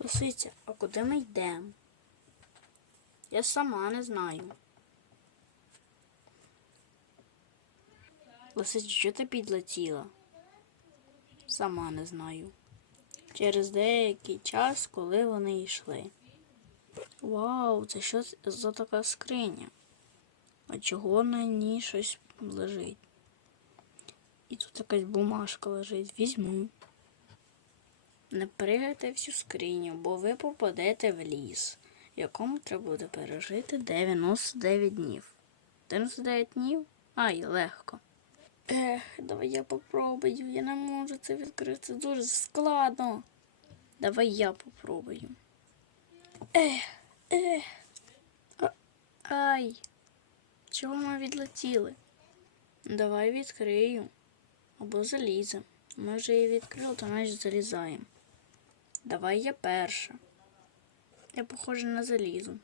Лисиця, а куди ми йдемо? Я сама не знаю. Лисиця, що ти підлетіла? Сама не знаю. Через деякий час, коли вони йшли. Вау, це що за така скриня? А чого на ній щось лежить? І тут якась бумажка лежить. Візьму. Не пригайте всю скриню, бо ви попадете в ліс, якому треба буде пережити 99 днів. 99 днів? Ай, легко. Ех, давай я попробую. Я не можу це відкрити. Дуже складно. Давай я попробую. Ех, ех. Ай. Чого ми відлетіли? Давай відкрию. Або залізем. Ми вже її відкрили, то значить залізаємо. Давай я перша. Я похожа на залізу.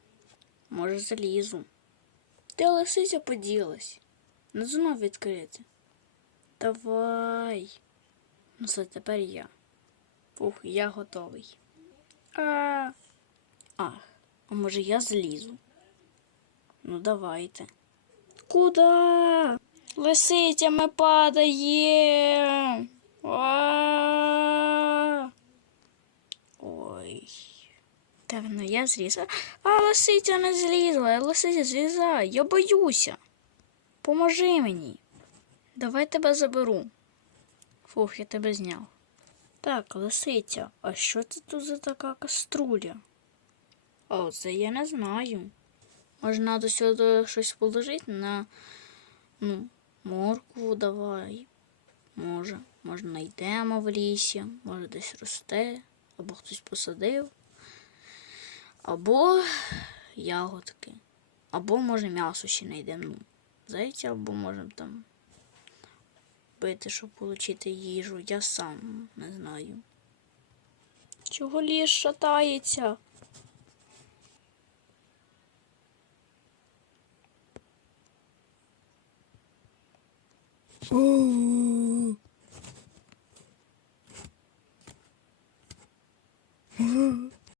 Може, залізу. Де лисиця поділась? Не знов відкрити. Давай. Ну все, тепер я. Фух, я готовий. А. Ах, а може я злізу? Ну, давайте. Куда? Лисиця, ми падаємо. А. Ой. Ну я злізла. А лисиця не злізла, лисиця злізай, я боюся. Поможи мені. Давай тебе заберу. Фух, я тебе зняв. Так, лисиця, а що це тут за така каструля? О, це я не знаю. Може, треба сюди щось положити на ну, моркву давай. Може, може, знайдемо в лісі, може десь росте, або хтось посадив. Або ягодки. Або може м'ясо ще знайдемо. Ну, зайця, або можемо там бити, щоб отримати їжу. Я сам не знаю. Чого ліс шатається?